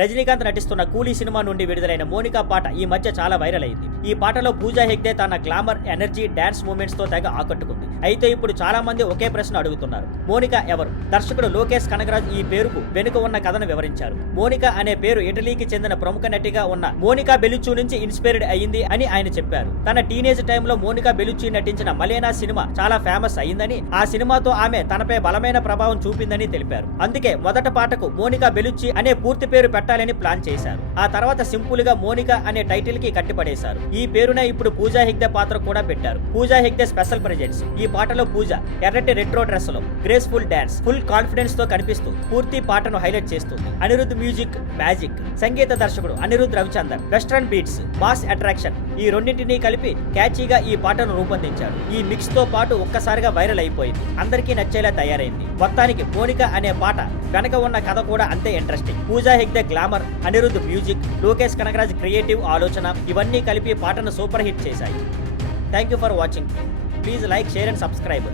రజనీకాంత్ నటిస్తున్న కూలీ సినిమా నుండి విడుదలైన మోనికా పాట ఈ మధ్య చాలా వైరల్ అయింది. ఈ పాటలో పూజా హెగ్డే తన గ్లామర్, ఎనర్జీ, డాన్స్ మూమెంట్స్ తో తెగ ఆకట్టుకుంది. అయితే ఇప్పుడు చాలా మంది ఒకే ప్రశ్న అడుగుతున్నారు, మోనికా ఎవరు? దర్శకుడు లోకేష్ కనగరాజ్ ఈ పేరుకు వెనుక ఉన్న కథను వివరించారు. మోనికా అనే పేరు ఇటలీకి చెందిన ప్రముఖ నటిగా ఉన్న మోనికా బెలుచ్చి నుంచి ఇన్స్పైర్డ్ అయ్యింది అని ఆయన చెప్పారు. తన టీనేజ్ టైంలో మోనికా బెలుచ్చి నటించిన మలేనా సినిమా చాలా ఫేమస్ అయ్యిందని, ఆ సినిమాతో ఆమె తనపై బలమైన ప్రభావం చూపిందని తెలిపారు. అందుకే మొదట పాటకు మోనికా బెలుచ్చి అనే పూర్తి పేరు పెట్టాలని ప్లాన్ చేశారు. ఆ తర్వాత సింపుల్ గా మోనికా అనే టైటిల్ కి కట్టిపడేశారు. ఈ పేరునే ఇప్పుడు పూజా హెగ్డే పాత్ర కూడా పెట్టారు. Pooja Hegde special presence. ఈ పాటలో పూజ ఎర్రటి రెట్రో డ్రెస్ లో గ్రేస్ఫుల్ డాన్స్, ఫుల్ కాన్ఫిడెన్స్ తో కనిపిస్తూ పూర్తి పాటను హైలైట్ చేస్తుంది. Anirudh music magic. సంగీత దర్శకుడు Anirudh Ravichander. Western beats, mass attraction, ఈ రెండింటినీ కలిపి క్యాచీగా ఈ పాటను రూపొందించాడు. ఈ మిక్స్ తో పాటు ఒక్కసారిగా వైరల్ అయిపోయింది. అందరికీ నచ్చేలా తయారైంది. మొత్తానికి మోనికా అనే పాట వెనక ఉన్న కథ కూడా అంతే interesting. Pooja Hegde glamour, Anirudh music, Lokesh Kanagaraj creative ఆలోచన ఇవన్నీ కలిపి పాటను సూపర్ హిట్ చేశాయి. Thank you for watching. Please like, share and subscribe.